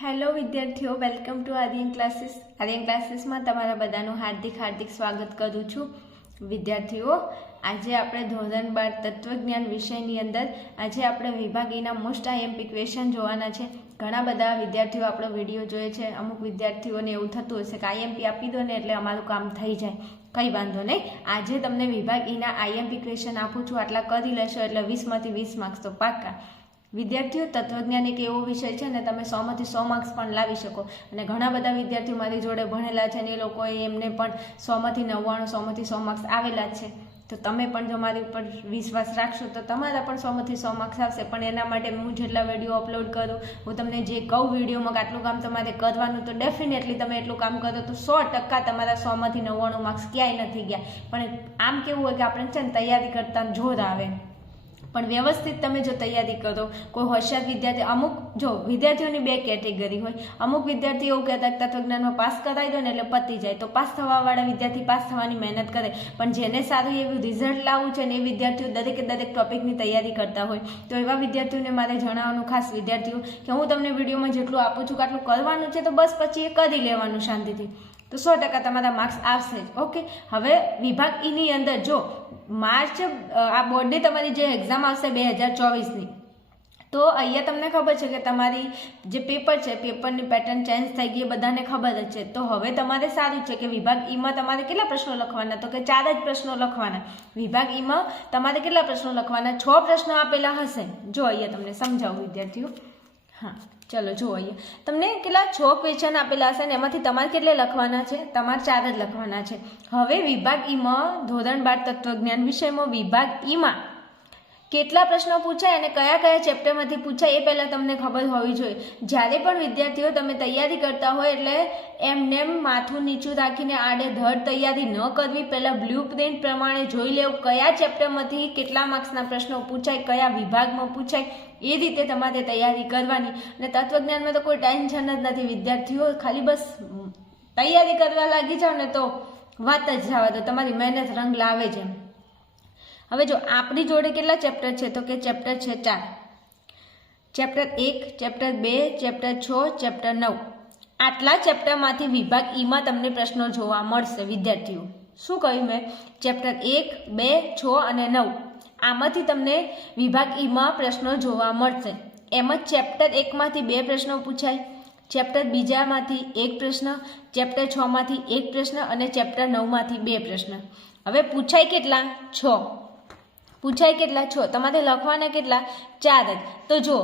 Hello વિદ્યાર્થીઓ, welcome to Aryan classes. Aryan ક્લાસીસમાં તમારા બધાનું હાર્દિક સ્વાગત કરું છું. વિદ્યાર્થીઓ, આજે આપણે ધોરણ 12 તત્વજ્ઞાન વિષયની અંદર આજે આપણે વિભાગ ઈના મોસ્ટ આઈએમપી ક્વેશ્ચન જોવાના છે. ઘણા બધા વિદ્યાર્થીઓ આપણો વિડીયો જોઈએ છે. અમુક વિદ્યાર્થીઓને એવું થતું હશે કે આઈએમપી આપી દો ને એટલે અમારું કામ થઈ જાય. કંઈ વાંધો નહીં, આજે તમને વિભાગ ઈના આઈએમપી ક્વેશ્ચન આપું છું. આટલા કરી લેશો એટલે 20 માંથી 20 માર્ક્સ તો પાક્કા. વિદ્યાર્થીઓ, તત્વજ્ઞાન એક એવો વિષય છે ને, તમે 100 માંથી 100 માર્ક્સ પણ લાવી શકો. અને ઘણા બધા વિદ્યાર્થીઓ મારી જોડે ભણેલા છે ને એ લોકોએ એમને પણ 100 માંથી 99, 100 માંથી 100 માર્ક્સ આવેલા છે. તો તમે પણ જો મારી ઉપર વિશ્વાસ રાખશો તો તમારા પણ 100 માંથી 100 માર્ક્સ આવશે. પણ એના માટે હું જેટલા વિડીયો અપલોડ કરું, હું તમને જે કહું વિડીયોમાં કે આટલું કામ તમારે કરવાનું, તો ડેફિનેટલી તમે એટલું કામ કરો તો 100% તમારા 100 માંથી 99 માર્ક્સ ક્યાંય નથી ગયા. પણ આમ કેવું હોય કે આપણે છે ને તૈયારી કરતા જોર આવે, પણ વ્યવસ્થિત તમે જો તૈયારી કરો. કોઈ હોશિયાર વિદ્યાર્થી, અમુક જો વિદ્યાર્થીઓની બે કેટેગરી હોય. અમુક વિદ્યાર્થી એવું કહેતા કે તત્વજ્ઞાનમાં પાસ કરાવી દો ને એટલે પતી જાય. તો પાસ થવાવાળા વિદ્યાર્થી પાસ થવાની મહેનત કરે, પણ જેને સારું એવું રિઝલ્ટ લાવવું છે ને એ વિદ્યાર્થીઓ દરેક ટોપિકની તૈયારી કરતા હોય. તો એવા વિદ્યાર્થીઓને મારે જણાવવાનું ખાસ વિદ્યાર્થીઓ કે હું તમને વિડીયોમાં જેટલું આપું છું કે આટલું કરવાનું છે, તો બસ પછી એ કરી લેવાનું શાંતિથી, તો 100% તમારા માર્ક્સ આવશે જ. ઓકે, હવે વિભાગ ઈની અંદર જો માર્ચ આ બોર્ડની તમારી જે એક્ઝામ આવશે 2024ની, તો અહીંયા તમને ખબર છે કે તમારી જે પેપર છે, પેપરની પેટર્ન ચેન્જ થઈ ગઈ, બધાને ખબર જ છે. તો હવે તમારે સારું છે કે વિભાગ ઈમાં તમારે કેટલા પ્રશ્નો લખવાના, તો કે 4 જ પ્રશ્નો લખવાના. વિભાગ ઈમાં તમારે કેટલા પ્રશ્નો લખવાના? 6 પ્રશ્નો આપેલા હશે. જો અહીંયા તમને સમજાવું વિદ્યાર્થીઓ. હા, ચલો જુઓ, અહીંયા તમને કેટલા 6 ક્વેશ્ચન આપેલા હશે ને એમાંથી તમારે કેટલે લખવાના છે? તમારે 4 જ લખવાના છે. હવે વિભાગ ઈમાં ધોરણ 12 તત્વજ્ઞાન વિષયમાં વિભાગ ઈમાં કેટલા પ્રશ્નો પૂછાય અને કયા કયા ચેપ્ટરમાંથી પૂછાય એ પહેલાં તમને ખબર હોવી જોઈએ. જ્યારે પણ વિદ્યાર્થીઓ તમે તૈયારી કરતા હોય એટલે એમનેમ માથું નીચું રાખીને આડેધડ તૈયારી ન કરવી. પહેલાં બ્લુ પ્રિન્ટ પ્રમાણે જોઈ લેવું કયા ચેપ્ટરમાંથી કેટલા માર્ક્સના પ્રશ્નો પૂછાય, કયા વિભાગમાં પૂછાય, એ રીતે તમારે તૈયારી કરવાની. અને તત્વજ્ઞાનમાં તો કોઈ ટેન્શન જ નથી વિદ્યાર્થીઓ, ખાલી બસ તૈયારી કરવા લાગી જાઓ ને તો વાત જ જવા દો, તમારી મહેનત રંગ લાવે છે. હવે જો આપણી જોડે કેટલા ચેપ્ટર છે, તો કે ચેપ્ટર છે 4. Chapter 1, chapter 2, chapter 6, chapter 9. આટલા ચેપ્ટરમાંથી વિભાગ ઈમાં તમને પ્રશ્નો જોવા મળશે વિદ્યાર્થીઓ. શું કહ્યું મેં? ચેપ્ટર 1, 2, 6 અને 9 આમાંથી તમને વિભાગ ઈમાં પ્રશ્નો જોવા મળશે. એમાં ચેપ્ટર 1માંથી 2 પ્રશ્નો પૂછાય, ચેપ્ટર 2માંથી 1 પ્રશ્ન, ચેપ્ટર 6માંથી 1 પ્રશ્ન અને ચેપ્ટર 9માંથી 2 પ્રશ્ન. હવે પૂછાય કેટલા? 6. પૂછાય કેટલા? 6. તમારે લખવાના કેટલા? 4 જ. તો જો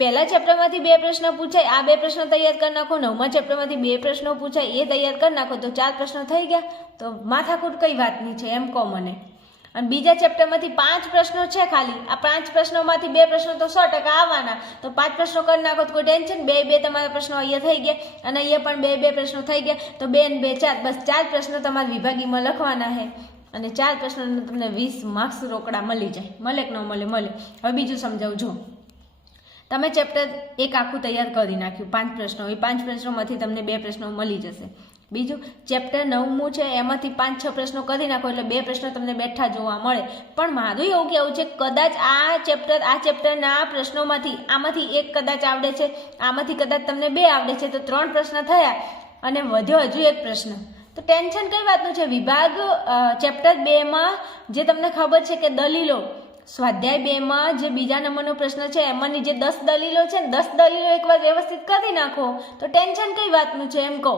પહેલા ચેપ્ટરમાંથી 2 પ્રશ્ન પૂછાય, આ 2 પ્રશ્નો તૈયાર કરી નાખો. 9મા ચેપ્ટરમાંથી 2 પ્રશ્નો પૂછાય, એ તૈયાર કરી નાખો, તો 4 પ્રશ્નો થઈ ગયા. તો માથાકૂટ કઈ વાતની છે એમ કહો મને. અને બીજા ચેપ્ટરમાંથી 5 પ્રશ્નો છે ખાલી. આ 5 પ્રશ્નોમાંથી 2 પ્રશ્નો તો 100% આવવાના. તો 5 પ્રશ્નો કરી નાખો તો કોઈ ટેન્શન. 2 તમારા પ્રશ્નો અહીંયા થઈ ગયા અને અહીંયા પણ 2 પ્રશ્નો થઈ ગયા. તો 2 અને 2 4, બસ 4 પ્રશ્નો તમારે વિભાગીમાં લખવાના છે. અને 4 પ્રશ્નોને તમને 20 માર્ક્સ રોકડા મળી જાય. મળે કે ન મળે? મળે. હવે બીજું સમજાવું. જો તમે ચેપ્ટર 1 આખું તૈયાર કરી નાખ્યું, 5 પ્રશ્નો, એ 5 પ્રશ્નોમાંથી તમને 2 પ્રશ્નો મળી જશે. બીજું ચેપ્ટર 9મું છે, એમાંથી 5-6 પ્રશ્નો કરી નાખો એટલે 2 પ્રશ્નો તમને બેઠા જોવા મળે. પણ મારું એવું કહેવું છે કદાચ આ ચેપ્ટરના પ્રશ્નોમાંથી આમાંથી 1 કદાચ આવડે છે, આમાંથી કદાચ તમને 2 આવડે છે, તો 3 પ્રશ્ન થયા અને વધ્યો હજુ 1 પ્રશ્ન. તો ટેન્શન કઈ વાતનું છે? વિભાગ ચેપ્ટર 2માં જે તમને ખબર છે કે દલીલો, સ્વાધ્યાય 2માં જે બીજા નંબરનો પ્રશ્ન છે એમાંની જે 10 દલીલો છે ને, 10 દલીલો એકવાર વ્યવસ્થિત કરી નાખો તો ટેન્શન કઈ વાતનું છે એમ કહો.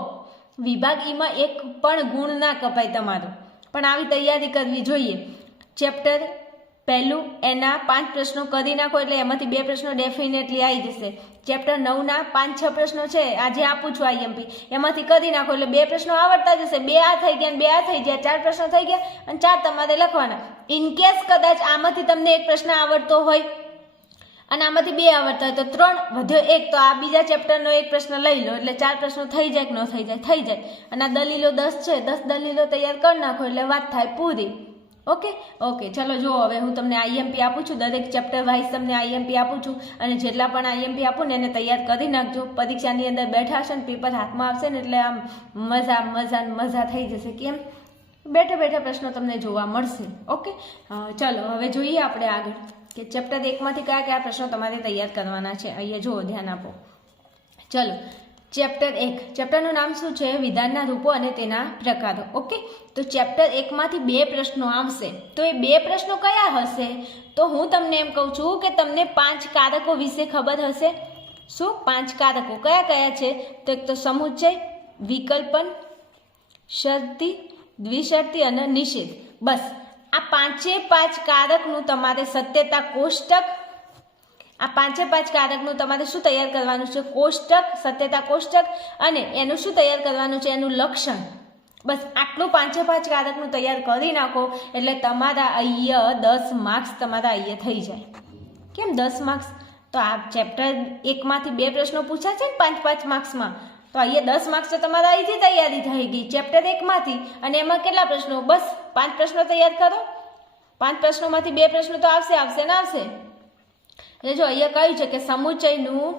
વિભાગ ઈમાં 1 પણ ગુણ ના કપાય તમારો, પણ આવી તૈયારી કરવી જોઈએ. ચેપ્ટર 1 એના 5 પ્રશ્નો કરી નાખો એટલે એમાંથી 2 પ્રશ્નો ડેફિનેટલી આવી જશે. ચેપ્ટર 9ના 5-6 પ્રશ્નો છે, આજે આપું છું આઈએમપી, એમાંથી કરી નાખો એટલે 2 પ્રશ્નો આવડતા જશે. 2 આ થઈ ગયા, 2 આ થઈ ગયા, 4 પ્રશ્નો થઈ ગયા અને 4 તમારે લખવાના. ઇનકેસ કદાચ આમાંથી તમને 1 પ્રશ્ન આવડતો હોય અને આમાંથી 2 આવડતા હોય તો 3 વધ્યો 1, તો આ બીજા ચેપ્ટરનો 1 પ્રશ્ન લઈ લો એટલે 4 પ્રશ્નો થઈ જાય કે ન થઈ જાય? થઈ જાય. અને આ દલીલો 10 છે, 10 દલીલો તૈયાર કરી નાખો એટલે વાત થાય પૂરી. ઓકે, ચલો જુઓ, હવે હું તમને આઈએમપી આપું છું, દરેક ચેપ્ટર વાઇઝ તમને આઈએમપી આપું છું. અને જેટલા પણ આઈએમપી આપું ને એને તૈયાર કરી નાખજો. પરીક્ષાની અંદર બેઠા હશે ને પેપર હાથમાં આવશે ને એટલે આમ મજા થઈ જશે. કેમ? બેઠા પ્રશ્નો તમને જોવા મળશે. ઓકે, ચલો હવે જોઈએ આપણે આગળ કે ચેપ્ટર 1માંથી કયા પ્રશ્નો તમારે તૈયાર કરવાના છે. અહીંયા જુઓ, ધ્યાન આપો. ચલો, ચેપ્ટર 1. ચેપ્ટરનું નામ શું છે? વિધાનના રૂપો અને તેના પ્રકારો. ઓકે, તો ચેપ્ટર 1માંથી 2 પ્રશ્નો આવશે. તો એ 2 પ્રશ્નો કયા હશે? તો હું તમને એમ કહું છું કે તમને 5 કારકો વિશે ખબર હશે. શું? 5 કારકો કયા કયા છે? તો એક તો સમુચ્ચય, વિકલ્પન, શરતી, દ્વિશરતી અને નિષેધ. બસ આ 5 કારકનું તમારે સત્યતા કોષ્ટક, આ 5 કારકનું તમારે શું તૈયાર કરવાનું છે? કોષ્ટક, સત્યતા કોષ્ટક, અને એનું શું તૈયાર કરવાનું છે? એનું લક્ષણ. બસ આટલું 5 કારકનું તૈયાર કરી નાખો એટલે તમારા અહીંયા 10 માર્ક્સ તમારા અહીંયા થઈ જાય. કેમ 10 માર્ક્સ? તો આ ચેપ્ટર 1માંથી 2 પ્રશ્નો પૂછ્યા છે ને 5 માર્ક્સમાં, તો અહીંયા 10 માર્ક્સ તો તમારા અહીંથી તૈયારી થઈ ગઈ ચેપ્ટર 1માંથી. અને એમાં કેટલા પ્રશ્નો? બસ 5 પ્રશ્નો તૈયાર કરો. 5 પ્રશ્નોમાંથી 2 પ્રશ્નો તો આવશે ને આવશે. એટલે જો અહીંયા કહ્યું છે કે સમુચ્ચયનું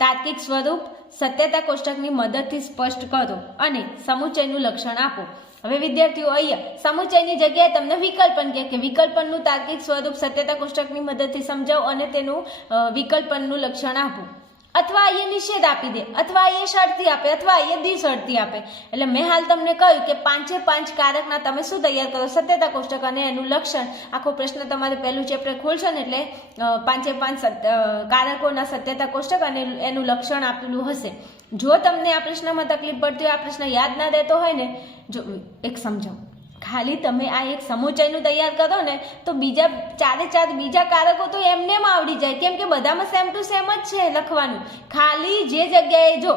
તાર્કિક સ્વરૂપ સત્યતા કોષ્ટકની મદદથી સ્પષ્ટ કરો અને સમુચ્ચયનું લક્ષણ આપો. હવે વિદ્યાર્થીઓ અહીંયા સમુચ્ચયની જગ્યાએ તમને વિકલ્પન કે વિકલ્પનનું તાર્કિક સ્વરૂપ સત્યતા કોષ્ટકની મદદથી સમજાવો અને તેનું વિકલ્પનનું લક્ષણ આપો. અથવા અહીંયા નિષેધ આપી દે, અથવા અહીંયા શરતી આપે, અથવા અહીંયા દ્વિશરતી આપે. એટલે મેં હાલ તમને કહ્યું કે 5 કારકના તમે શું તૈયાર કરો? સત્યતા કોષ્ટક અને એનું લક્ષણ. આખો પ્રશ્ન તમારે પહેલું ચેપ્ટર ખોલશો ને એટલે 5 કારકોના સત્યતા કોષ્ટક અને એનું લક્ષણ આપેલું હશે. જો તમને આ પ્રશ્નમાં તકલીફ પડતી હોય, આ પ્રશ્ન યાદ ના રહેતો હોય ને, જો એક સમજાવું, ખાલી તમે આ એક સમુચ્ચયનું તૈયાર કરો ને તો બીજા 4 બીજા કારકો તો એમનેમ આવડી જાય. કેમ કે બધામાં સેમ ટુ સેમ જ છે લખવાનું. ખાલી જે જગ્યાએ જો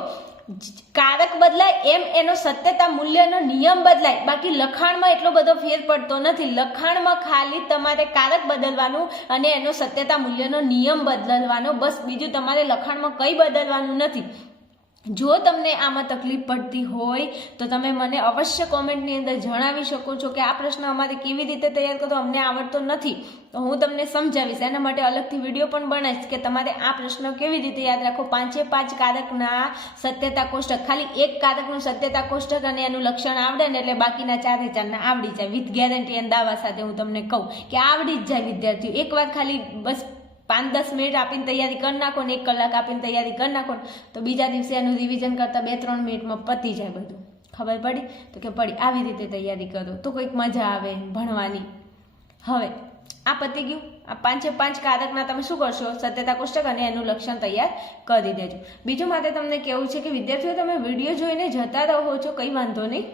કારક બદલાય એમ એનો સત્યતા મૂલ્યનો નિયમ બદલાય. બાકી લખાણમાં એટલો બધો ફેર પડતો નથી. લખાણમાં ખાલી તમારે કારક બદલવાનું અને એનો સત્યતા મૂલ્યનો નિયમ બદલવાનો, બસ. બીજું તમારે લખાણમાં કંઈ બદલવાનું નથી. જો તમને આમાં તકલીફ પડતી હોય તો તમે મને અવશ્ય કોમેન્ટની અંદર જણાવી શકો છો કે આ પ્રશ્ન અમારે કેવી રીતે તૈયાર કરો, અમને આવડતો નથી. તો હું તમને સમજાવીશ. એના માટે અલગથી વિડીયો પણ બનાવીશ કે તમારે આ પ્રશ્ન કેવી રીતે યાદ રાખો. 5 કારકના સત્યતા કોષ્ટક, ખાલી એક કારકનું સત્યતા કોષ્ટક અને એનું લક્ષણ આવડે ને એટલે બાકીના 4 આવડી જાય. વિથ ગેરંટી અને દાવા સાથે હું તમને કહું કે આવડી જ જાય વિદ્યાર્થીઓ. એકવાર ખાલી બસ 5-10 મિનિટ આપીને તૈયારી કરી નાખો ને 1 કલાક આપીને તૈયારી કરી નાખો તો બીજા દિવસે એનું રિવિઝન કરતાં 2-3 મિનિટમાં પતી જાય બધું. ખબર પડી? તો કે પડી. આવી રીતે તૈયારી કરો તો કંઈક મજા આવે ભણવાની. હવે આ પતી ગયું. આ 5 કારકના તમે શું કરશો? સત્યતા કોષ્ટક અને એનું લક્ષણ તૈયાર કરી દેજો. બીજું માટે તમને કહેવું છે કે વિદ્યાર્થીઓ તમે વિડીયો જોઈને જતા રહો છો, કંઈ વાંધો નહીં,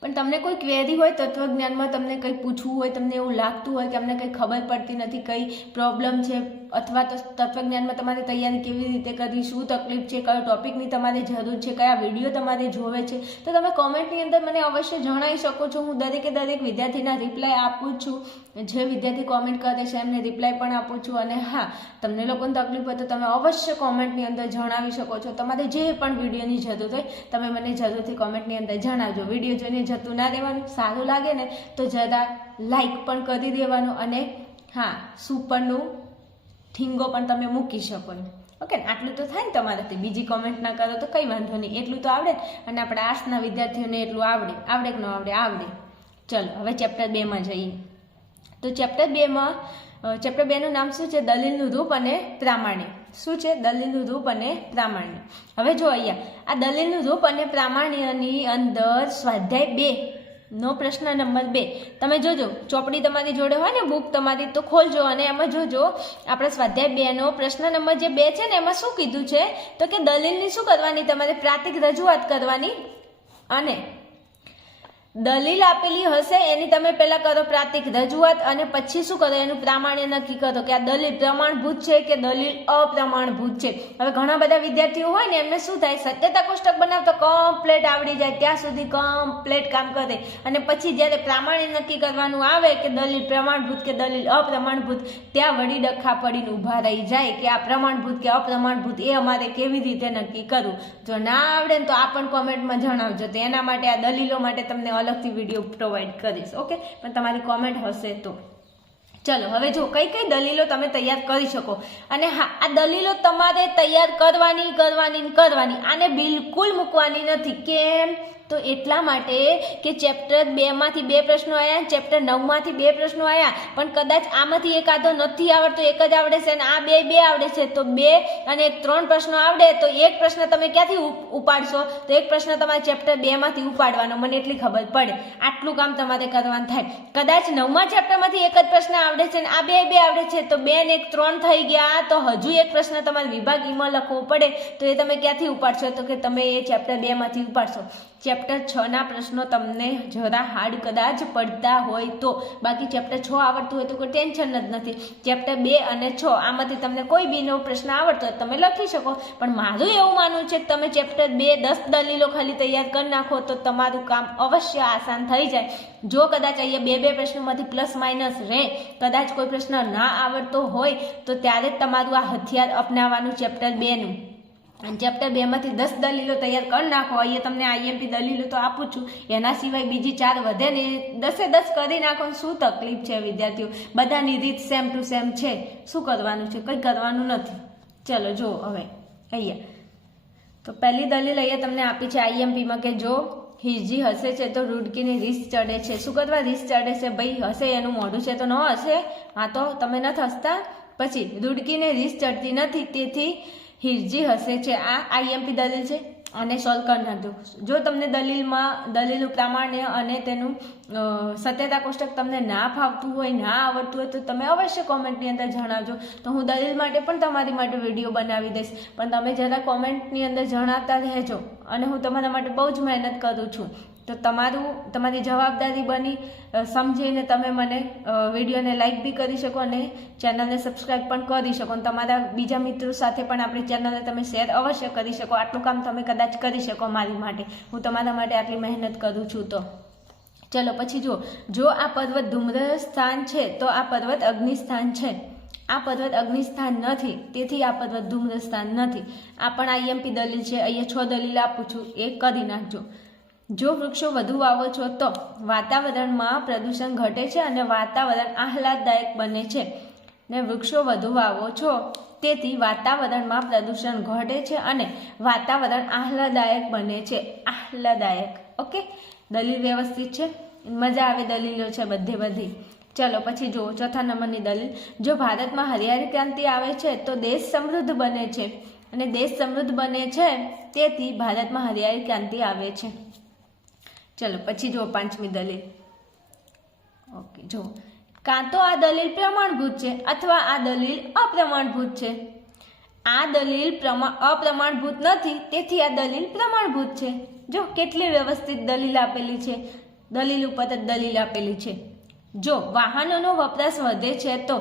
પણ તમને કોઈ ક્વેરી હોય, તત્વજ્ઞાનમાં તમને કંઈ પૂછવું હોય, તમને એવું લાગતું હોય કે અમને કંઈ ખબર પડતી નથી, કંઈ પ્રોબ્લેમ છે, અથવા તો તત્વજ્ઞાનમાં તમારે તૈયારી કેવી રીતે કરવી, શું તકલીફ છે, કયો ટોપિકની તમારે જરૂર છે, કયા વિડીયો તમારે જોવે છે, તો તમે કોમેન્ટની અંદર મને અવશ્ય જણાવી શકો છો. હું દરેક વિદ્યાર્થીના રિપ્લાય આપું છું. જે વિદ્યાર્થી કોમેન્ટ કરે છે એમને રિપ્લાય પણ આપું છું. અને હા, તમને લોકોને તકલીફ હોય તો તમે અવશ્ય કોમેન્ટની અંદર જણાવી શકો છો. તમારે જે પણ વિડીયોની જરૂર હોય તમે મને જરૂરથી કોમેન્ટની અંદર જણાવજો. વિડીયો જોઈને જતું ના રહેવાનું. સારું લાગે ને તો જરા લાઈક પણ કરી દેવાનું. અને હા, સુપરનું ઠીંગો પણ તમે મૂકી શકો. ઓકે, આટલું તો થાય ને તમારાથી. બીજી કોમેન્ટ ના કરો તો કંઈ વાંધો નહીં, એટલું તો આવડે. અને આપણા આર્ટ્સના વિદ્યાર્થીઓને એટલું આવડે કે ન આવડે? આવડે. ચલો હવે ચેપ્ટર 2માં જઈએ. તો ચેપ્ટર 2નું નામ શું છે? દલીલનું રૂપ અને પ્રામાણ્ય. શું છે? દલીલનું રૂપ અને પ્રામાણ્ય. હવે જો અહીંયા આ દલીલનું રૂપ અને પ્રામાણ્યની અંદર સ્વાધ્યાય 2નો પ્રશ્ન નંબર 2 તમે જોજો. ચોપડી તમારી જોડે હોય ને, બુક તમારી, તો ખોલજો અને એમાં જોજો આપણે સ્વાધ્યાય 2નો પ્રશ્ન નંબર જે 2 છે ને એમાં શું કીધું છે? તો કે દલીલની શું કરવાની? તમારે પ્રાતિક રજૂઆત કરવાની. અને દલીલ આપેલી હશે એની તમે પહેલા કરો પ્રાતિક રજૂઆત અને પછી શું કરો? એનું પ્રામાણ્ય નક્કી કરો કે આ દલીલ પ્રમાણભૂત છે કે દલીલ અપ્રમાણભૂત છે. હવે ઘણા બધા વિદ્યાર્થીઓ હોય ને એમને શું થાય? સત્યતા કોષ્ટક બનાવતા કમ્પ્લેટ આવડી જાય, ત્યાં સુધી કમ્પ્લેટ કામ કરે, અને પછી જ્યારે પ્રામાણ્ય નક્કી કરવાનું આવે કે દલીલ પ્રમાણભૂત કે દલીલ અપ્રમાણભૂત, ત્યાં વળી ડખા પડીને ઊભા રહી જાય કે આ પ્રમાણભૂત કે અપ્રમાણભૂત એ અમારે કેવી રીતે નક્કી કરવું. જો ના આવડે ને તો આ પણ કોમેન્ટમાં જણાવજો. તો એના માટે આ દલીલો માટે તમને અલગથી વિડીયો પ્રોવાઈડ કરીશ. ઓકે, પણ તમારી કોમેન્ટ હશે તો. ચલો હવે જો કઈ દલીલો તમે તૈયાર કરી શકો. અને હા, આ દલીલો તમારે તૈયાર કરવાની. આને બિલકુલ મૂકવાની નથી. કેમ? તો એટલા માટે કે ચેપ્ટર 2માંથી 2 પ્રશ્નો આવ્યા, ચેપ્ટર 9માંથી 2 પ્રશ્નો આવ્યા, પણ કદાચ આમાંથી એકાદો નથી આવડતો, એક જ આવડે છે અને આ બે આવડે છે, તો 2 અને 3 પ્રશ્નો આવડે તો એક પ્રશ્ન તમે ક્યાંથી ઉપાડશો? તો એક પ્રશ્ન તમારે ચેપ્ટર 2માંથી ઉપાડવાનો, મને એટલી ખબર પડે. આટલું કામ તમારે કરવાનું થાય. કદાચ 9મા ચેપ્ટરમાંથી એક જ પ્રશ્ન આવડે છે અને આ બે આવડે છે, તો 2 ને 1 3 થઈ ગયા, તો હજુ એક પ્રશ્ન તમારે વિભાગ ઈમાં લખવો પડે, તો એ તમે ક્યાંથી ઉપાડશો? તો કે તમે એ ચેપ્ટર 2માંથી ઉપાડશો. ચેપ્ટર 6ના પ્રશ્નો તમને જરા હાર્ડ કદાચ પડતા હોય તો, બાકી ચેપ્ટર 6 આવડતું હોય તો કોઈ ટેન્શન જ નથી. ચેપ્ટર 2 અને 6 આમાંથી તમને કોઈ બીનો પ્રશ્ન આવડતો હોય તમે લખી શકો, પણ મારું એવું માનવું છે કે તમે ચેપ્ટર 2 10 દલીલો ખાલી તૈયાર કરી નાખો તો તમારું કામ અવશ્ય આસાન થઈ જાય. જો કદાચ અહીંયા 2 પ્રશ્નોમાંથી પ્લસ માઇનસ રહે, કદાચ કોઈ પ્રશ્ન ના આવડતો હોય તો ત્યારે જ તમારું આ હથિયાર અપનાવવાનું ચેપ્ટર 2નું. અને ચેપ્ટર 2માંથી 10 દલીલો તૈયાર કરી નાખો. અહીંયા તમને આઈએમપી દલીલો તો આપું છું, એના સિવાય બીજી 4 વધે ને 10 કરી નાખો. શું તકલીફ છે વિદ્યાર્થીઓ? બધાની રીત સેમ ટુ સેમ છે. શું કરવાનું છે? કંઈ કરવાનું નથી. ચલો જો હવે અહીંયા તો પહેલી દલીલ અહીંયા તમને આપી છે આઈએમપીમાં કે જો હિરજી હસે છે તો રૂડકીની રીસ ચડે છે. શું કરવા રીસ ચડે છે? ભાઈ હસે એનું મોઢું છે તો ન હશે, હા તો તમે નથી હસતા. પછી રૂડકીને રીસ ચડતી નથી તેથી હિરજી હસે છે. આ આઈએમપી દલીલ છે અને સોલ્વ કરી નાખજો. જો તમને દલીલનું પ્રામાણ્ય અને તેનું સત્યતા કોષ્ટક તમને ના ફાવતું હોય, ના આવડતું હોય તો તમે અવશ્ય કોમેન્ટની અંદર જણાવજો. તો હું દલીલ માટે પણ તમારી માટે વિડીયો બનાવી દઈશ, પણ તમે જરા કોમેન્ટની અંદર જણાવતા રહેજો અને હું તમારા માટે બહુ જ મહેનત કરું છું. તો તમારી જવાબદારી બની સમજીને તમે મને વિડીયોને લાઈક બી કરી શકો અને ચેનલને સબસ્ક્રાઈબ પણ કરી શકો અને તમારા બીજા મિત્રો સાથે પણ આપણી ચેનલને તમે શેર અવશ્ય કરી શકો. આટલું કામ તમે કદાચ કરી શકો મારી માટે. હું તમારા માટે આટલી મહેનત કરું છું. તો ચલો પછી જો આ પર્વત ધૂમ્ર સ્થાન છે તો આ પર્વત અગ્નિસ્થાન છે. આ પર્વત અગ્નિસ્થાન નથી, તેથી આ પર્વત ધૂમ્ર સ્થાન નથી. આ પણ આઈએમપી દલીલ છે. અહીંયા 6 દલીલ આપું છું, એ કરી નાખજો. જો વૃક્ષો વધુ વાવો છો તો વાતાવરણમાં પ્રદૂષણ ઘટે છે અને વાતાવરણ આહલાદદાયક બને છે. ને વૃક્ષો વધુ વાવો છો તેથી વાતાવરણમાં પ્રદૂષણ ઘટે છે અને વાતાવરણ આહલાદદાયક બને છે. આહલાદદાયક. ઓકે, દલીલ વ્યવસ્થિત છે, મજા આવે દલીલો છે બધી. ચલો પછી જુઓ ચોથા નંબરની દલીલ. જો ભારતમાં હરિયાળી ક્રાંતિ આવે છે તો દેશ સમૃદ્ધ બને છે અને દેશ સમૃદ્ધ બને છે તેથી ભારતમાં હરિયાળી ક્રાંતિ આવે છે. ચલો પછી જુઓ 5મી દલીલ. ઓકે, જો કાં તો આ દલીલ પ્રમાણભૂત છે અથવા આ દલીલ અપ્રમાણભૂત છે. આ દલીલ અપ્રમાણભૂત નથી તેથી આ દલીલ પ્રમાણભૂત છે. જો કેટલી વ્યવસ્થિત દલીલ આપેલી છે, દલીલ ઉપર જ દલીલ આપેલી છે. જો વાહનોનો વપરાશ વધે છે તો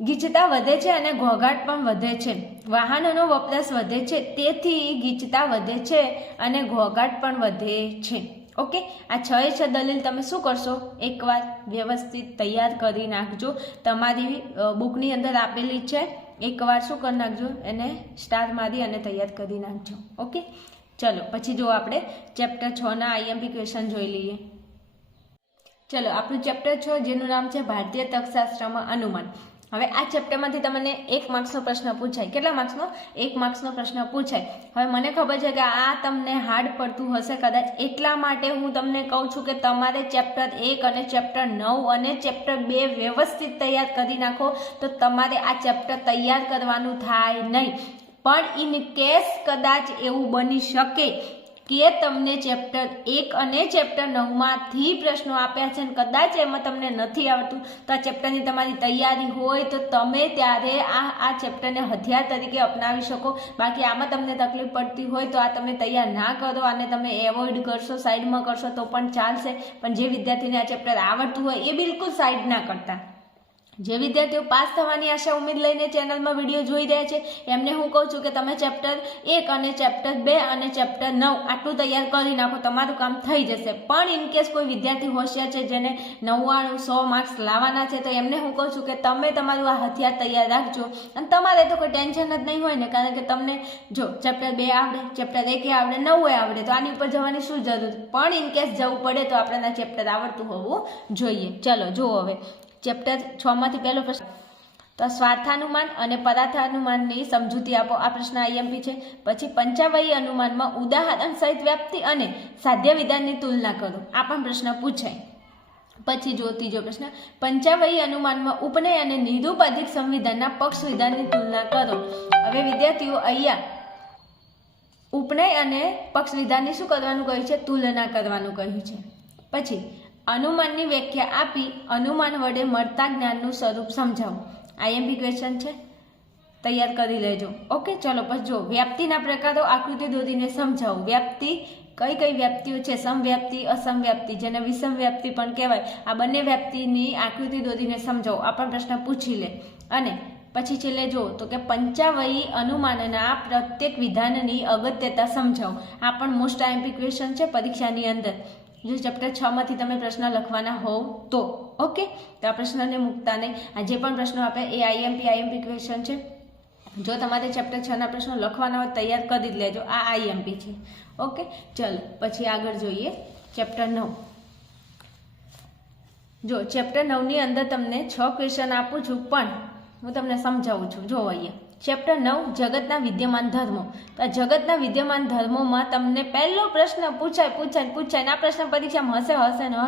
ગીચતા વધે છે અને ઘોંઘાટ પણ વધે છે. વાહનોનો વપરાશ વધે છે તેથી ગીચતા વધે છે અને ઘોંઘાટ પણ વધે છે. ઓકે, આ 6 દલીલ તમે શું કરશો? એકવાર વ્યવસ્થિત તૈયાર કરી નાખજો. તમારી બુકની અંદર આપેલી છે, એકવાર શું કરી નાખજો, એને સ્ટાર મારી અને તૈયાર કરી નાખજો. ઓકે, ચલો પછી જો આપણે ચેપ્ટર 6ના આઈએમપી ક્વેશ્ચન જોઈ લઈએ. ચલો આપણું ચેપ્ટર 6 જેનું નામ છે ભારતીય તર્કશાસ્ત્રમાં અનુમાન. હવે આ ચેપ્ટરમાંથી તમને 1 માર્ક્સનો પ્રશ્ન પૂછાય. કેટલા માર્ક્સનો? 1 માર્ક્સનો પ્રશ્ન પૂછાય. હવે મને ખબર છે કે આ તમને હાર્ડ પડતું હશે કદાચ, એટલા માટે હું તમને કહું છું કે તમારે ચેપ્ટર 1 અને ચેપ્ટર 9 અને ચેપ્ટર 2 વ્યવસ્થિત તૈયાર કરી નાખો તો તમારે આ ચેપ્ટર તૈયાર કરવાનું થાય નહીં. પણ ઇન કેસ કદાચ એવું બની શકે કે તમને ચેપ્ટર 1 અને ચેપ્ટર 9માંથી પ્રશ્નો આપ્યા છે અને કદાચ એમાં તમને નથી આવડતું તો આ ચેપ્ટરની તમારી તૈયારી હોય તો તમે ત્યારે આ ચેપ્ટરને હથિયાર તરીકે અપનાવી શકો. બાકી આમાં તમને તકલીફ પડતી હોય તો આ તમે તૈયાર ના કરો અને તમે એવોઇડ કરશો, સાઈડમાં કરશો તો પણ ચાલશે. પણ જે વિદ્યાર્થીને આ ચેપ્ટર આવડતું હોય એ બિલકુલ સાઈડ ના કરતા. જે વિદ્યાર્થીઓ પાસ થવાની આશા ઉમેદ લઈને ચેનલમાં વિડીયો જોઈ રહ્યા છે એમને હું કહું છું કે તમે ચેપ્ટર 1 અને ચેપ્ટર 2 અને ચેપ્ટર 9 આટલું તૈયાર કરી નાખો, તમારું કામ થઈ જશે. પણ ઇનકેસ કોઈ વિદ્યાર્થી હોશિયાર છે જેને 99-100 માર્ક્સ લાવવાના છે તો એમને હું કહું છું કે તમે તમારું આ હથિયાર તૈયાર રાખજો અને તમારે તો કોઈ ટેન્શન જ નહીં હોય ને, કારણ કે તમને જો ચેપ્ટર 2 આવડે, ચેપ્ટર 1 આવડે, 9 આવડે તો આની ઉપર જવાની શું જરૂર. પણ ઇનકેસ જવું પડે તો આપણે ચેપ્ટર આવડતું હોવું જોઈએ. ચલો જુઓ હવે ચેપ્ટર 6માંથી પહેલો પ્રશ્ન. તો સ્વાર્થાનુમાન અને પદાર્થાનુમાનની સમજૂતી આપો. આ પ્રશ્ન આઈએમપી છે. પછી પંચાવયી અનુમાનમાં ઉદાહરણ સહિત વ્યાપ્તિ અને સાધ્ય વિધાનની તુલના કરો. આ પણ પ્રશ્ન પૂછાય. પછી જો ત્રીજો પ્રશ્ન, પંચાવયી અનુમાનમાં ઉપનય અને નિરૂપાધિક સંવિધાનના પક્ષ વિધાનની તુલના કરો. હવે વિદ્યાર્થીઓ અહીંયા ઉપનય અને પક્ષ વિધાનની શું કરવાનું કહ્યું છે? તુલના કરવાનું કહ્યું છે. પછી અનુમાનની વ્યાખ્યા આપી અનુમાન વડે મળતા જ્ઞાનનું સ્વરૂપ સમજાવો. આઈએમપી ક્વેશ્ચન છે, તૈયાર કરી લેજો. ઓકે, ચલો પછી જો વ્યાપ્તિના પ્રકારો આકૃતિ દોરીને સમજાવો. વ્યાપ્તિ કઈ કઈ વ્યાપ્તિઓ છે? સમવ્યાપ્તિ, અસમવ્યાપ્તિ, જેને વિષમ વ્યાપ્તિ પણ કહેવાય. આ બંને વ્યાપ્તિની આકૃતિ દોરીને સમજાવો. આ પણ પ્રશ્ન પૂછી લે. અને પછી છેલ્લે જો તો કે પંચાવયી અનુમાનના પ્રત્યેક વિધાનની અગત્યતા સમજાવો. આ પણ મોસ્ટ આઈએમપી ક્વેશ્ચન છે પરીક્ષાની અંદર. જો ચેપ્ટર 6 માંથી તમે પ્રશ્ન લખવાના હોવ તો. ઓકે, તો આ પ્રશ્નને મૂકતા નહીં. આ જે પણ પ્રશ્નો આપે એ આઈએમપી ક્વેશ્ચન છે. જો તમારે ચેપ્ટર 6 ના પ્રશ્નો લખવાના હોય તૈયાર કરી જ લેજો. આ આઈએમપી છે. ઓકે, ચલો પછી આગળ જોઈએ ચેપ્ટર 9. જો ચેપ્ટર 9 ની અંદર તમને 6 ક્વેશ્ચન આપું છું, પણ હું તમને સમજાવું છું. જો અહીંયા ચેપ્ટર 9 જગતના વિદ્યમાન ધર્મો. તો આ જગતના વિદ્યમાન ધર્મોમાં તમને પહેલો પ્રશ્ન પૂછાય. આ પ્રશ્ન પરીક્ષામાં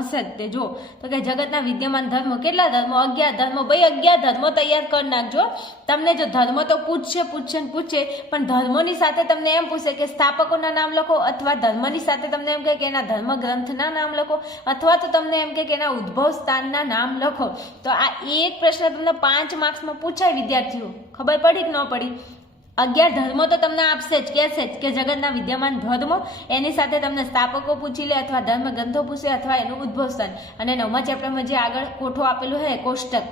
હશે જ તે. જો તો કે જગતના વિદ્યમાન ધર્મો કેટલા ધર્મો? 11 ધર્મો. ભાઈ 11 ધર્મો તૈયાર કરી નાખજો. તમને જો ધર્મ તો પૂછશે, પણ ધર્મોની સાથે તમને એમ પૂછે કે સ્થાપકોના નામ લખો, અથવા ધર્મની સાથે તમને એમ કહે કે એના ધર્મ ગ્રંથના નામ લખો, અથવા તો તમને એમ કહે કે એના ઉદ્ભવ સ્થાનના નામ લખો. તો આ એક પ્રશ્ન તમને 5 માર્ક્સમાં પૂછાય વિદ્યાર્થીઓ. ખબર પડી કે ન પડી? 11 ધર્મો તો તમને આપશે જ, કહેશે જ કે જગતના વિદ્યમાન ધર્મો, એની સાથે તમને સ્થાપકો પૂછી લે, અથવા ધર્મ ગ્રંથો પૂછે, અથવા એનું ઉદ્ભવ સ્થાન. અને 9મા ચેપ્ટરમાં જે આગળ કોઠો આપેલું છે કોષ્ટક,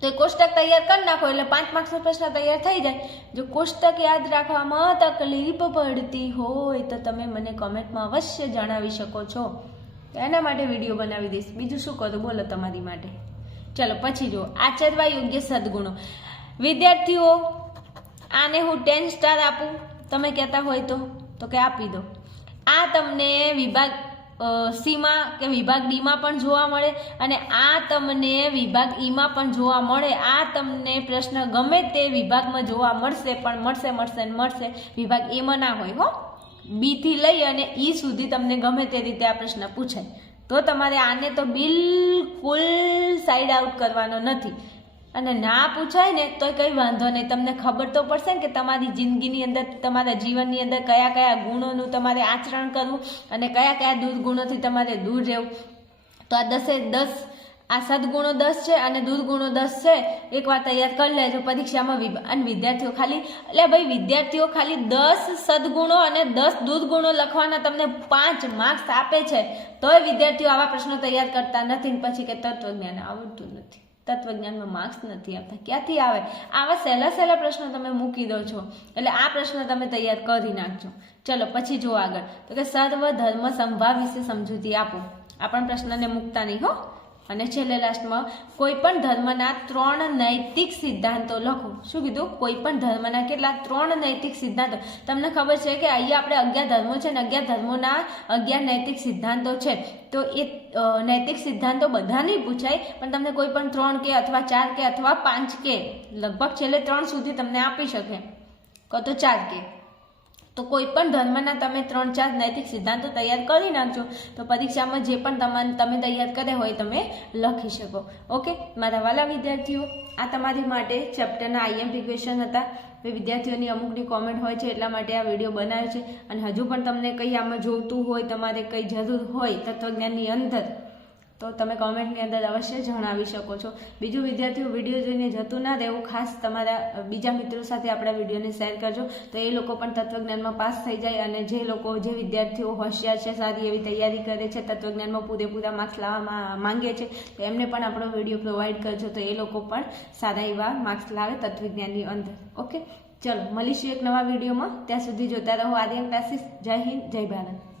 તો એ કોષ્ટક તૈયાર કરી નાખો એટલે 5 માર્ક્સનો પ્રશ્ન તૈયાર થઈ જાય. જો કોષ્ટક યાદ રાખવામાં તકલીફ પડતી હોય તો તમે મને કોમેન્ટમાં અવશ્ય જણાવી શકો છો. એના માટે વિડીયો બનાવી દઈશ. બીજું શું કરું બોલો તમારી માટે. ચલો પછી જો આચરવા યોગ્ય સદગુણો. વિદ્યાર્થીઓ આને હું 10 સ્ટાર આપું તમે કહેતા હોય તો કે આપી દો. આ તમને વિભાગ સીમાં કે વિભાગ ડીમાં પણ જોવા મળે, અને આ તમને વિભાગ ઈમાં પણ જોવા મળે. આ તમને પ્રશ્ન ગમે તે વિભાગમાં જોવા મળશે, પણ મળશે. વિભાગ એમાં ના હોય હો. બી થી લઈ અને ઈ સુધી તમને ગમે તે રીતે આ પ્રશ્ન પૂછાય. તો તમારે આને તો બિલકુલ સાઈડ આઉટ કરવાનો નથી. અને ના પૂછાય ને તો કંઈ વાંધો નહીં. તમને ખબર તો પડશે ને કે તમારી જિંદગીની અંદર, તમારા જીવનની અંદર કયા કયા ગુણોનું તમારે આચરણ કરવું અને કયા કયા દુર્ગુણોથી તમારે દૂર રહેવું. તો આ 10 આ સદગુણો 10 છે અને દુર્ગુણો 10 છે. એકવાર તૈયાર કરી લેજો પરીક્ષામાં. અને વિદ્યાર્થીઓ ખાલી 10 સદગુણો અને 10 દુર્ગુણો લખવાના તમને 5 માર્ક્સ આપે છે. તોય વિદ્યાર્થીઓ આવા પ્રશ્નો તૈયાર કરતા નથી. પછી કે તત્વજ્ઞાન આવડતું નથી, તત્વજ્ઞાનમાં માર્ક્સ નથી આપતા. ક્યાંથી આવે? આવા સહેલા પ્રશ્નો તમે મૂકી દો છો, એટલે આ પ્રશ્ન તમે તૈયાર કરી નાખજો. ચલો પછી જો આગળ તો કે સર્વ ધર્મ સમભાવ વિશે સમજૂતી આપો. આ પણ પ્રશ્નને મૂકતા નહીં હો. અને છેલ્લે લાસ્ટમાં કોઈ પણ ધર્મના 3 નૈતિક સિદ્ધાંતો લખો. શું કીધું? કોઈ પણ ધર્મના કેટલા? 3 નૈતિક સિદ્ધાંતો. તમને ખબર છે કે અહીંયા આપણે 11 ધર્મો છે ને 11 ધર્મોના 11 નૈતિક સિદ્ધાંતો છે. તો એ નૈતિક સિદ્ધાંતો બધા નહીં પૂછાય, પણ તમને કોઈ પણ 3 કે અથવા 4 કે અથવા 5 કે લગભગ છેલ્લે 3 સુધી તમને આપી શકે, કો તો 4 કે. તો કોઈ પણ ધર્મના તમે 3-4 નૈતિક સિદ્ધાંતો તૈયાર કરી નાખજો. તો પરીક્ષામાં જે પણ તમે તૈયાર કર્યા હોય તમે લખી શકો. ઓકે મારા વાલા વિદ્યાર્થીઓ, આ તમારી માટે ચેપ્ટરના આઈએમપી ક્વેશ્ચન હતા. વિદ્યાર્થીઓની અમુકની કોમેન્ટ હોય છે એટલા માટે આ વિડીયો બનાવ્યો છે. અને હજુ પણ તમને કંઈ આમાં જોઈતું હોય, તમારે કંઈ જરૂર હોય તત્વજ્ઞાનની અંદર, તો તમે કોમેન્ટની અંદર અવશ્ય જણાવી શકો છો. બીજું વિદ્યાર્થીઓ વિડીયો જોઈને જતું ના રહેવું, ખાસ તમારા બીજા મિત્રો સાથે આપણા વિડીયોને શેર કરજો, તો એ લોકો પણ તત્વજ્ઞાનમાં પાસ થઈ જાય. અને જે વિદ્યાર્થીઓ હોશિયાર છે, સારી એવી તૈયારી કરે છે, તત્વજ્ઞાનમાં પૂરેપૂરા માર્ક્સ લાવવા માંગે છે, તો એમને પણ આપણો વિડીયો પ્રોવાઈડ કરજો, તો એ લોકો પણ સારા એવા માર્ક્સ લાવે તત્વજ્ઞાનની અંદર. ઓકે ચલો મળીશું એક નવા વિડીયોમાં. ત્યાં સુધી જોતા રહો આર્યન ક્લાસીસ. જય હિન્દ, જય ભારત.